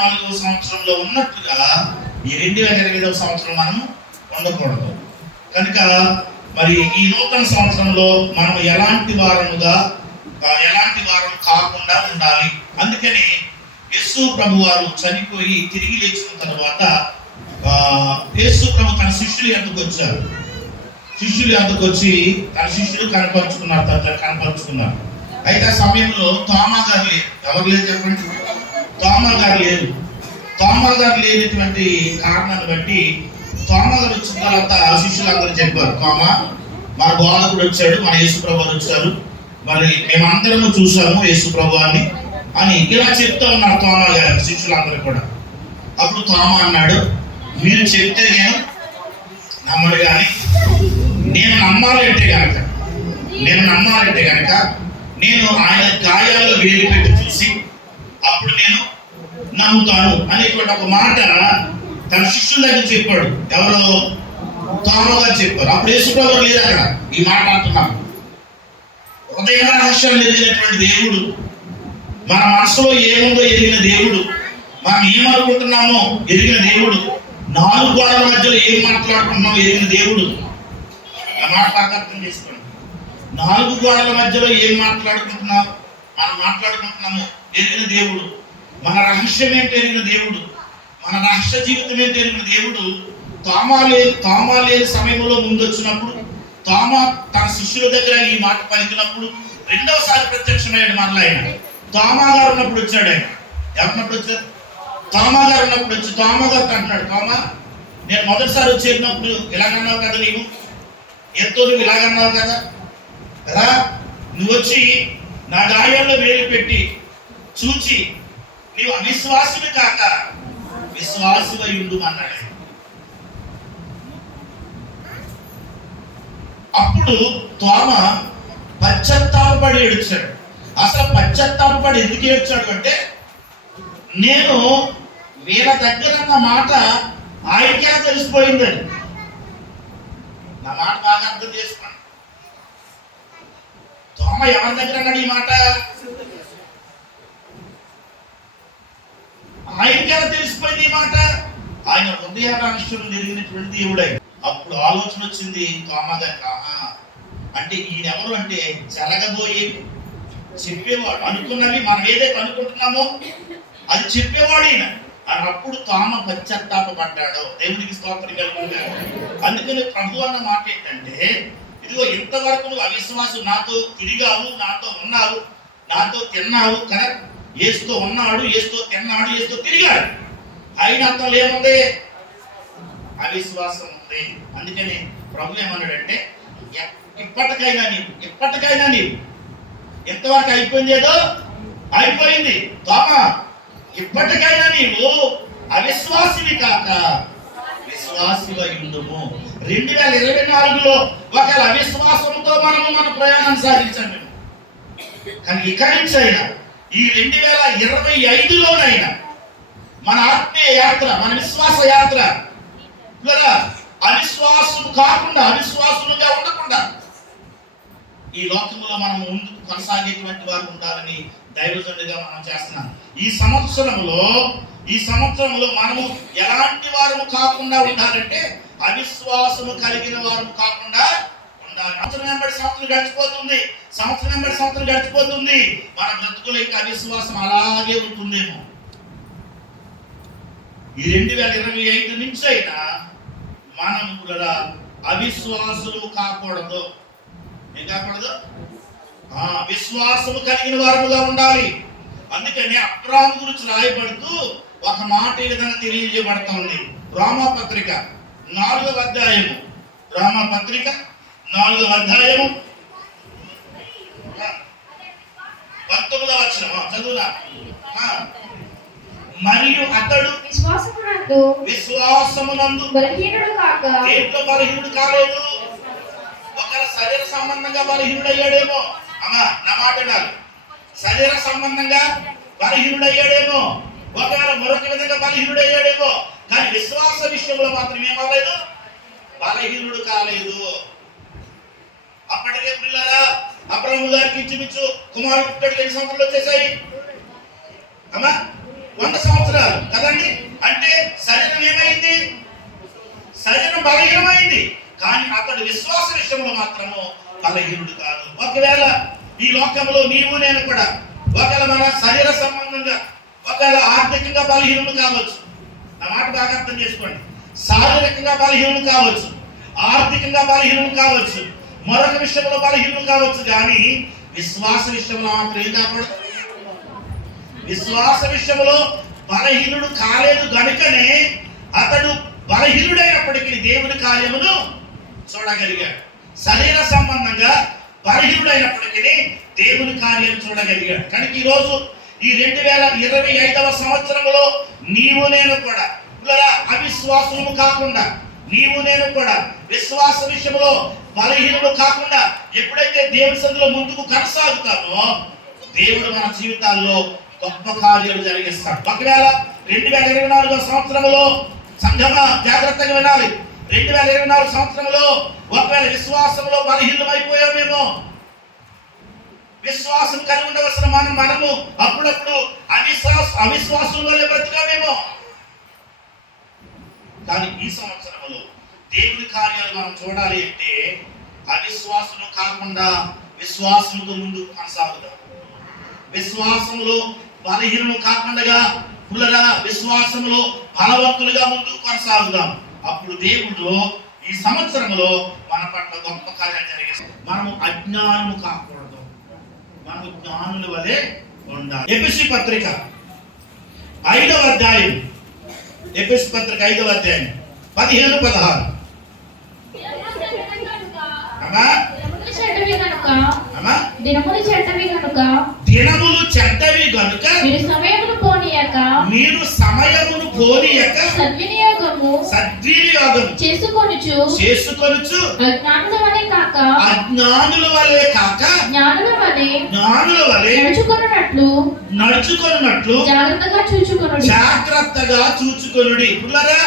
2024వ సంవత్సరంలో ఉన్నట్టుగా ఈ 2025వ సంవత్సరం మనము ఉండకూడదు. కనుక మరి ఈ నూతన సంవత్సరంలో మనం ఎలాంటి వారం కాకుండా ఉండాలి. అందుకని యేసు ప్రభు వారు చనిపోయి తిరిగి లేచిన తర్వాత యేసు ప్రభు తన శిష్యుల యొద్దకు వచ్చారు. శిష్యులు అందుకు వచ్చి తన శిష్యులు కనపరుచుకున్నారు. అయితే ఆ సమయంలో తోమా గారు లేరు. ఎవరు లేదు చెప్పండి? తోమా గారు లేరు. తోమా గారు లేనటువంటి కారణాన్ని బట్టి తోమా గారు వచ్చిన తర్వాత శిష్యులు అందరూ చెప్పారు, తోమా మన బోధకుడు వచ్చాడు, మన యేసు ప్రభు వచ్చారు, మరి మేమందరము చూసాము యేసు ప్రభు అని ఇలా చెప్తా ఉన్నారు తోమా గారు శిష్యులందరూ కూడా. అప్పుడు తోమా అన్నాడు, మీరు చెప్తే నేను నమ్మడు, కానీ నేను నమ్మాలంటే కనుక నేను ఆయన గాయాల్లో వేలు పెట్టి చూసి అప్పుడు నేను నమ్ముతాను అనేటువంటి ఒక మాట తన శిష్యుల దగ్గర చెప్పాడు. ఎవరో తోమా గారు చెప్పారు. అప్పుడు యేసుప్రభువు లేదు అక్కడ. ఈ మాట అంటున్నాను, హృదయ రహస్యాలు ఎరిగినటువంటి దేవుడు, మన మనసులో ఏముందో ఎరిగిన దేవుడు, మనం ఏమనుకుంటున్నామో ఎరిగిన దేవుడు, 4 గోడల మధ్యలో ఏం మాట్లాడుకుంటున్నామో ఎరిగిన దేవుడు. ఆ మాట అర్థం చేసుకోండి. 4 గోడల మధ్యలో ఏం మాట్లాడుకుంటున్నామో ఎరిగిన దేవుడు, మన రహస్యం ఏంటి ఎరిగిన దేవుడు, మన రహస్య జీవితం ఏంటి ఎరిగిన దేవుడు. తోమా లేని సమయంలో ముందు వచ్చినప్పుడు, తోమా తన శిష్యుల దగ్గర ఈ మాట పలికినప్పుడు రెండవసారి ప్రత్యక్షమయ్యాడు మరలా ఆయన. తోమా గారు ఉన్నప్పుడు వచ్చాడు ఆయన. ఎవరినప్పుడు వచ్చారు? తోమా గారు ఉన్నప్పుడు వచ్చి తోమా గారు అంటున్నాడు, తోమా నేను మొదటిసారి వచ్చేటప్పుడు ఇలాగన్నావు కదా, నువ్వు ఇలాగన్నావు కదా, నువ్వు వచ్చి నా గాయాల్లో వేలు పెట్టి చూచి నీవు అవిశ్వాసుని కాక విశ్వాసువై ఉండు అన్నాడు. అప్పుడు తోమా పశ్చాత్తాపడి ఏడ్చాడు. అసలు పశ్చాత్తాపడి ఎందుకు ఏడ్చాడు అంటే, నేను వీళ్ళ దగ్గర అన్న మాట ఆయనకే తెలిసిపోయిందని. నా మాట బాగా అర్థం చేసుకున్నాను. తోమా ఎవరి దగ్గర అన్నాడు ఈ మాట? ఆయనకే తెలిసిపోయింది ఈ మాట. ఆయన హృదయారాశ్వరం జరిగినటువంటి దేవుడై. అప్పుడు ఆలోచన వచ్చింది తోమా గారికి, అంటే ఈయనెవరు అంటే జరగబోయే చెప్పేవాడు. అనుకున్నవి మనం ఏదైతే అనుకుంటున్నామో అది చెప్పేవాడు ఈయన. అప్పుడు తోమా పశ్చాత్తాపడ్డాడు. దేవునికి స్తోత్రం కలుగుతాడు. అందుకని ప్రభు అన్న మాట ఏంటంటే, ఇదిగో ఇంతవరకు నువ్వు అవిశ్వాసం, నాతో తిరిగావు, నాతో ఉన్నావు, నాతో తిన్నావు కదా, ఏసుతో ఉన్నాడు, ఏసుతో తిన్నాడు, ఏసుతో తిరిగాడు. అయిన అర్థంలో ఏముంది? అవిశ్వాసం ఉంది. అందుకని ప్రభు ఏమన్నాడంటే, ఇప్పటికైనా నీవు ఎంతవరకు అయిపోయింది, ఏదో అయిపోయింది తోమా, ఇప్పటికైనా నీవు అవిశ్వాసివి కాక విశ్వాసివై ఉండుము. 2024లో ఒకవేళ అవిశ్వాసంతో మన ప్రయాణాన్ని సాగించాం మేము, కానీ ఇక్కడి నుంచి అయినా ఈ 2025లోనైనా మన ఆత్మీయ యాత్ర, మన విశ్వాస యాత్ర అవిశ్వాసం కాకుండా, అవిశ్వాసులుగా ఉండకుండా ఈ లోకంలో మనం ముందుకు కొనసాగేటువంటి వారు ఉండాలని దైవజనుడిగా మనం చేస్తున్నాం. ఈ సంవత్సరంలో మనము ఎలాంటి వారము కాకుండా ఉండాలంటే, అవిశ్వాసము కలిగిన వారము కాకుండా ఉండాలి. సంవత్సరం వెంబడి సంవత్సరం గడిచిపోతుంది. మన బ్రతుకులో ఇంకా అవిశ్వాసం అలాగే ఉంటుందేమో. ఈ 2025 నుంచి అయినా మనం కూడా అవిశ్వాసులు కాకూడదు. ఏం కాకూడదు? విశ్వాసము కలిగిన వారుగా ఉండాలి. అందుకని అబ్రాహాము గురించి రాయబడుతూ ఒక మాట ఈ విధంగా తెలియజేయబడుతుంది. రోమాపత్రిక 4వ అధ్యాయము, 19వ వచనం చదువునా. మరియు అతడు విశ్వాసమునందు బలహీనుడు కాలేదు. ఒకవేళ శరీర సంబంధంగా బలహీనుడయ్యాడేమో, అమ్మా నా మాట వినాలి, శరీర సంబంధంగా బలహీనుడయ్యాడేమో, ఒకవేళ మరొక విధంగా బలహీనుడయ్యాడేమో, కానీ విశ్వాస విషయంలో మాత్రం ఏమవ్వలేదు, బలహీనుడు కాలేదు. అప్పటికే పిల్లరా అబ్రాహాము గారికి ఇంచుమించు కుమారుడు 2 సంవత్సరాలు వచ్చేసాయి. అమ్మా 100 సంవత్సరాలు కదండి. అంటే శరీరం ఏమైంది? శరీరం బలహీనమైంది. కానీ అతడు విశ్వాస విషయంలో మాత్రము బలహీనుడు కాదు. ఒకవేళ ఈ లోకంలో నీవు నేను కూడా ఒకవేళ మన శరీర సంబంధంగా ఒకవేళ ఆర్థికంగా బలహీనులు కావచ్చు. నా మాట బాగా అర్థం చేసుకోండి. శారీరకంగా బలహీనులు కావచ్చు, ఆర్థికంగా బలహీనులు కావచ్చు, మరొక విషయంలో బలహీనులు కావచ్చు. కానీ విశ్వాస విషయంలో మాత్రం ఏం కాకూడదు. విశ్వాస విషయంలో బలహీనుడు కాలేదు గనుకనే అతడు బలహీనుడైనప్పటికీ దేవుని కార్యమును చూడగలిగాడు. శరీర సంబంధంగా బలహీనుడైనప్పటికీ దేవుని కార్యం చూడగలిగాడు. కనుక ఈరోజు ఈ 2025వ సంవత్సరంలో నీవు నేను కూడా అవిశ్వాసము కాకుండా, నీవు నేను కూడా విశ్వాస విషయంలో బలహీనుడు కాకుండా ఎప్పుడైతే దేవుని సన్నిధిలో ముందుకు కొనసాగుతామో దేవుడు మన జీవితాల్లో గొప్ప కార్యాలు జరిగిస్తాడు. ఒకవేళ 2024వ సంవత్సరంలో సంఘమా జాగ్రత్తగా వినాలి. 2024 సంవత్సరంలో ఒకవేళ విశ్వాసంలో బలహీనమైపోయామేమో, విశ్వాసం కలిగి ఉండవలసిన మనము అప్పుడప్పుడు అవిశ్వాసంలో బ్రతికామేమో. కానీ ఈ సంవత్సరంలో దేవుని కార్యాలు మనం చూడాలి అంటే అవిశ్వాసము కాకుండా విశ్వాసంతో ముందుకు కొనసాగుదాం. విశ్వాసంలో బలహీనము కాకుండా విశ్వాసంలో బలవంతులుగా ముందుకు కొనసాగుదాం. అప్పుడు దేవుడు ఈ సంవత్సరంలో మన పట్ల గొప్ప కార్యాలు జరిగిస్తాడు. మనము అజ్ఞానము కాకూడదు, మనము జ్ఞానుల వలె ఉండాలి. ఎఫెసీ పత్రిక 5వ అధ్యాయం, ఎఫెసీ పత్రిక 5వ అధ్యాయం 15-16. దినములు చెడ్డవి గనుక మీరు సమయమును పోనీయక సద్వినియోగము చేసుకొనుచు అజ్ఞానుల వలె కాక జ్ఞానుల వలె నడుచుకొనున్నట్లు జాగ్రత్తగా చూచుకొనుడి. పుల్లరా,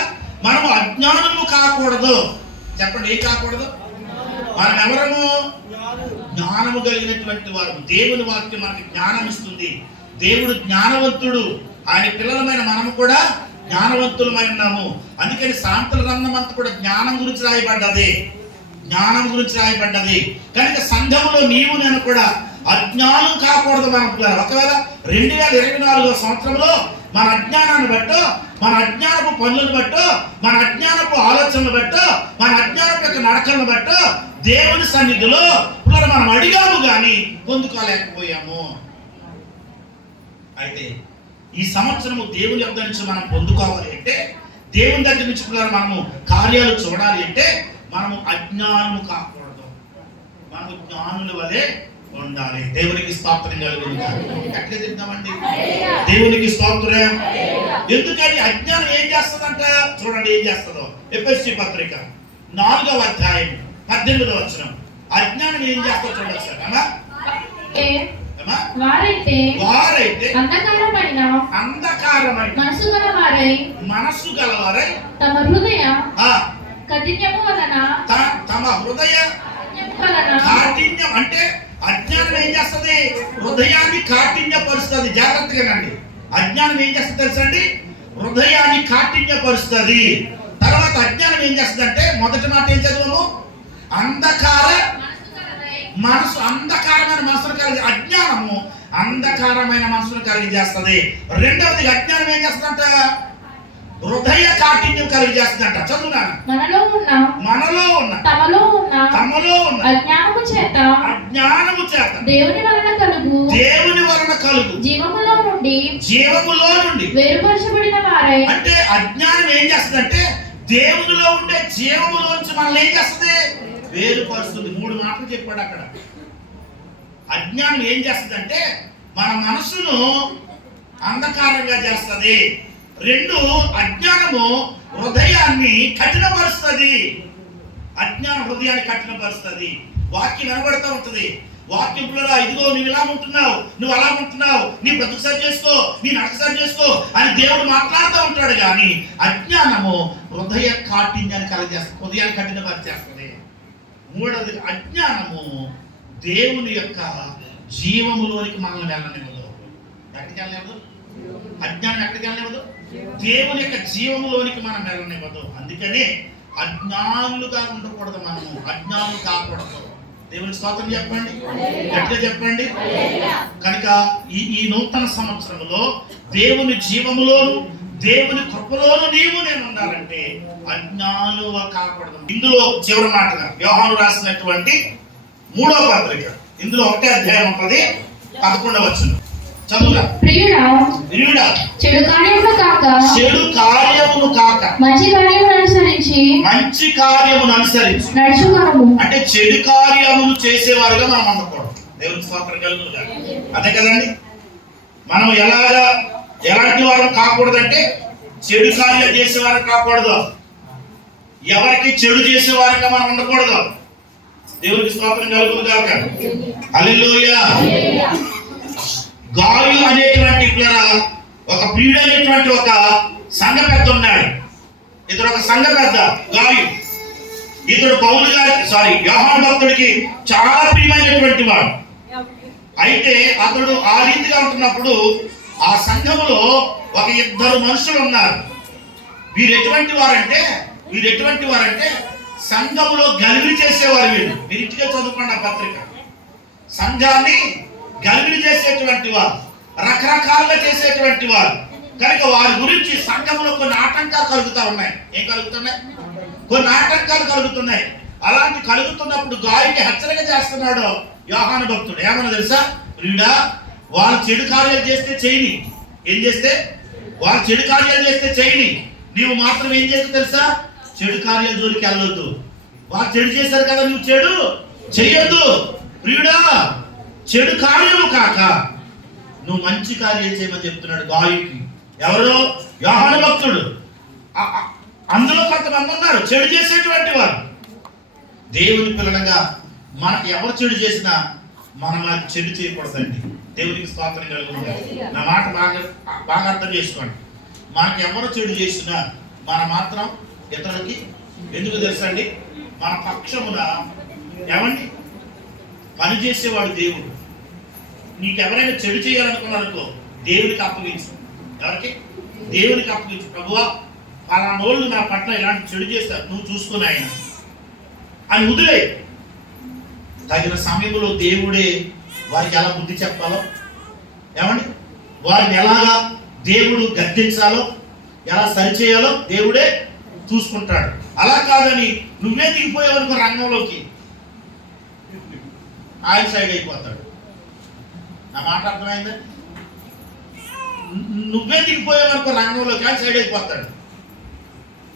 మనం అజ్ఞానము కాకూడదు. చెప్పండి, ఏం కాకూడదు? మనం ఎవరము? జ్ఞానము కలిగినటువంటి వారు. దేవుని వాక్యం మనకి జ్ఞానం ఇస్తుంది. దేవుడు జ్ఞానవంతుడు. ఆయన పిల్లలమైన మనము కూడా జ్ఞానవంతులమై ఉన్నాము. అందుకని సాంతల గ్రంథం అంతా కూడా జ్ఞానం గురించి రాయబడ్డది, జ్ఞానం గురించి రాయబడ్డది. కనుక సంఘములో నీవు నేను కూడా అజ్ఞానం కాకూడదు. మనం ఒకవేళ 2024వ సంవత్సరంలో మన అజ్ఞానాన్ని బట్టో, మన అజ్ఞానపు పనులను బట్టో, మన అజ్ఞానపు ఆలోచనలు బట్టో, మన అజ్ఞానపు యొక్క నడకలను బట్టో దేవుని సన్నిధిలో మనం అడిగాము కానీ పొందుకోలేకపోయాము. అయితే ఈ సంవత్సరము దేవుని యొక్క నుంచి మనం పొందుకోవాలి అంటే, దేవుని దగ్గర నుంచి మనము కార్యాలు చూడాలి అంటే మనము అజ్ఞానము కాకూడదు, మనము జ్ఞానుల వలె ఉండాలి. దేవునికి స్తోత్రం కలుగును. ఎట్లా తింటామండి? దేవునికి స్తోత్రం. ఎందుకని అజ్ఞానం ఏం చేస్తుందంట? చూడండి ఏం చేస్తుందో. ఎఫెసీ పత్రిక 4వ అధ్యాయం 18వ వచనం. అజ్ఞానం ఏం చేస్తా చూడండి సార్. వారైతే అంధకారమైన మనసు గలవారై తమ హృదయ కాఠిన్యం అంటే అజ్ఞానం ఏం చేస్తుంది? హృదయాన్ని కాఠిన్యపరుస్తుంది. జాగ్రత్తగానండి. అజ్ఞానం ఏం చేస్తుంది తెలుసండి? హృదయాన్ని కాఠిన్యపరుస్తుంది. తర్వాత అజ్ఞానం ఏం చేస్తుంది అంటే, మొదటి మాట ఏం చదువును? అంధకారమైన మనసును కలిగి, అజ్ఞానము అంధకారమైన మనసును కలిగి చేస్తుంది. రెండవది అజ్ఞానం ఏం చేస్తుందంట? హృదయ కాఠిన్యం కలిగి చేస్తుందంట. చదువునా? మనలో ఉన్న తమలో ఉన్న అజ్ఞానము చేత దేవుని వలన కలుగు జీవములో నుండి వేరుపరచబడిన వారై. అంటే అజ్ఞానం ఏం చేస్తుందంటే దేవునిలో ఉండే జీవములోంచి మనల్ని ఏం చేస్తుంది? వేరుపరుస్తుంది. 3 మాటలు చెప్పాడు అక్కడ. అజ్ఞానం ఏం చేస్తుందంటే మన మనసును అంధకారంగా చేస్తుంది. 2, అజ్ఞానము హృదయాన్ని కఠినపరుస్తుంది. అజ్ఞానం హృదయాన్ని కఠినపరుస్తుంది. వాక్యం వినబడుతూ ఉంటుంది. వాక్యం పిల్లరా, ఇదిగో నువ్వు ఇలా ఉంటున్నావు, నువ్వు అలా ఉంటున్నావు, నీ బ్రతుకు సరి చేసుకో, నీ నడక సరి చేసుకో అని దేవుడు మాట్లాడుతూ ఉంటాడు. కానీ అజ్ఞానము హృదయ కాఠిన్యాన్ని కలగజేస్తుంది, హృదయాన్ని కఠినపరిచేస్తుంది. 3వది అజ్ఞానము దేవుని యొక్క జీవములోనికి మనల్ని వెళ్ళనివ్వదు. ఎక్కడికి వెళ్ళలేదు? అజ్ఞానం ఎక్కడికి వెళ్ళనివ్వదు, దేవుని యొక్క జీవములోనికి మనం వెళ్ళనివ్వదు. అందుకనే అజ్ఞానులుగా ఉండకూడదు, మనము అజ్ఞానులు కాకూడదు. దేవుని స్తోత్రం చెప్పండి, గట్టిగా చెప్పండి. కనుక ఈ నూతన సంవత్సరంలో దేవుని జీవములోను దేవుని కృపలోను నేను ఉండాలంటే అజ్ఞానులు కాకూడదు. ఇందులో చివరి మాటగా యోహాను రాసినటువంటి 3వ పత్రిక, ఇందులో 1వ అధ్యాయం ఉంటుంది, 11వ వచనం చదువురా. ప్రియుడా, చెడు కార్యమును కాక మంచి కార్యమును అనుసరించి నడుచుకొనుము. అంటే చెడు కార్యములు చేసేవారుగా మనం ఉండకూడదు. దేవుని స్తోత్రం కలుగునుగా. అదే కదండి, మనం ఎలాంటి వారు కాకూడదంటే చెడు కార్యాలు చేసేవారు కాకూడదు, ఎవరికి చెడు చేసేవారుగా మనం ఉండకూడదు. దేవునికి స్తోత్రం కలుగునుగాక. హల్లెలూయా. గాయు అనేటువంటి ఒక ప్రియుడైనటువంటి ఒక సంఘ పెద్ద ఉన్నాడు. ఇతడు ఒక సంఘ పెద్ద గాయు. ఇతడు యోహాను భక్తుడికి చాలా ప్రియమైనటువంటి వాడు. అయితే అతడు ఆ రీతిగా ఉంటున్నప్పుడు ఆ సంఘములో ఒక 2 మనుషులు ఉన్నారు. వీరు ఎటువంటి వారంటే సంఘములో గలిబిలి చేసేవారు. మీరు ఇంటిగా చదువుకోండి ఆ పత్రిక. సంఘాన్ని గలిబిలి చేసేటువంటి వారు, రకరకాలుగా చేసేటువంటి వారు. కనుక వారి గురించి సంఘంలో కొన్ని ఆటంకాలు కలుగుతా ఉన్నాయి. ఏం కలుగుతున్నాయి? కొన్ని ఆటంకాలు కలుగుతున్నాయి. అలాంటి కలుగుతున్నప్పుడు గాయకి హెచ్చరిక చేస్తున్నాడు యోహాను భక్తుడు. ఏమన్నా తెలుసా? ప్రియుడా, వాళ్ళు చెడు కార్యాలు చేస్తే చేయని. ఏం చేస్తే? వాళ్ళు చెడు కార్యాలు చేస్తే చేయని. నీవు మాత్రం ఏం చేస్తే తెలుసా? చెడు కార్యాల జోలికి వెళ్ళొద్దు. వాళ్ళు చెడు చేశారు కదా, నువ్వు చెడు చెయ్యొద్దు. ప్రియుడా, చెడు కార్యము కాక నువ్వు మంచి కార్యాలు చేయమని చెప్తున్నాడు గాయకి. ఎవరో? యోహాను భక్తుడు. అందులో కొంతమంది ఉన్నారు చెడు చేసేటువంటి వారు. దేవుని పిల్లలుగా మనకి ఎవరు చెడు చేసినా మనం అది చెడు చేయకూడదండి. దేవునికి స్తోత్రం కలుగుతుంది. నా మాట బాగా అర్థం చేసుకోండి. మనకి ఎవరు చెడు చేసినా మనం మాత్రం ఇతరులకి ఎందుకు తెలుసా అండి? మన పక్షమున ఏమండి పనిచేసేవాడు దేవుడు. నీకెవరైనా చెడు చేయాలనుకున్నారనుకో, దేవునికి అప్పగించు. ఎవరికి? దేవునికి అప్పగించు. ప్రభువా, పలానోళ్ళు నా పట్ల ఇలాంటి చెడు చేస్తారు, నువ్వు చూసుకుని ఆయన అని వదిలే. తగిన సమయంలో దేవుడే వారికి ఎలా బుద్ధి చెప్పాలో, ఏమండి వారిని ఎలాగా దేవుడు గద్దించాలో, ఎలా సరిచేయాలో దేవుడే చూసుకుంటాడు. అలా కాదని నువ్వే దిగిపోయావనుకో రంగంలోకి, ఆయన సైడ్ అయిపోతాడు. నా మాట అర్థమైందా? నువ్వే దిగిపోయావనుకో రంగంలోకి, ఆయన సైడ్ అయిపోతాడు.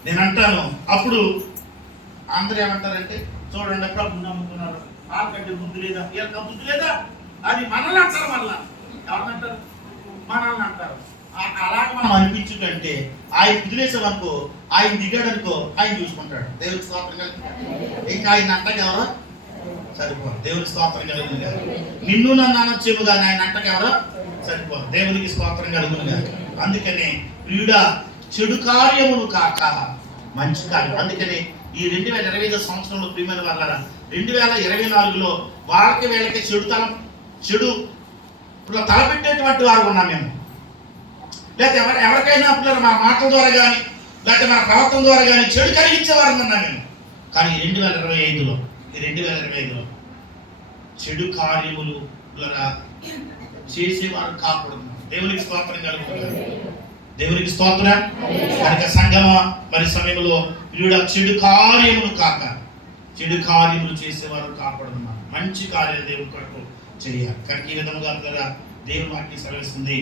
నేను అంటాను, అప్పుడు అందరూ ఏమంటారంటే, చూడండి ప్రభు నమ్ముకున్నారు, ఆకంటే బుద్ధి లేదా, వీళ్ళకి బుద్ధి లేదా అని మనల్ని అంటారు. ఎవరినంటారు? మనల్ని అంటారు. అలాగే మనం అనిపించుకంటే ఆయన వదిలేసామనుకో, ఆయన దిగాడనుకో, ఆయన చూసుకుంటాడు. దేవునికి స్తోత్రం కలుగుతుంది. ఇంకా ఆయన అంటకి ఎవరో సరిపోదు. దేవునికి స్తోత్రం కలుగుతుంది. నిన్ను నన్ను అనొచ్చేమో కానీ ఆయన అంటకి ఎవరో సరిపోదు. దేవునికి స్తోత్రం కలుగుతుంది. అందుకనే ప్రియుడా, చెడు కార్యమును కాక మంచి కార్యం. అందుకని ఈ 2025 సంవత్సరంలో ప్రియమైన వాళ్ళరా, 2024లో వాళ్ళకి వీళ్ళకి చెడు తలపెట్టేటువంటి వారు ఉన్నాం మేము. లేకపోతే ఎవరికైనా మన మాటల ద్వారా కానీ లేకపోతే మన ప్రవర్తన ద్వారా కానీ చెడు కలిగించేవారు ఉన్నాం మేము. కానీ 2025లో చెడు కార్యములు చేసేవారు కాకూడదు. దేవునికి స్తోత్రం కలుగుతుంది. దేవునికి స్తోత్రం. కనుక సంగమ మరి సమయంలో ప్రియుడా, చెడు కార్యములు కాక చెడు కార్యములు చేసేవారు కాకూడదు. మంచి కార్యాలు దేవుని కొరకు చేయాలి. కనుక ఈ విధముగా దేవుని వాక్యం సెలవిస్తుంది.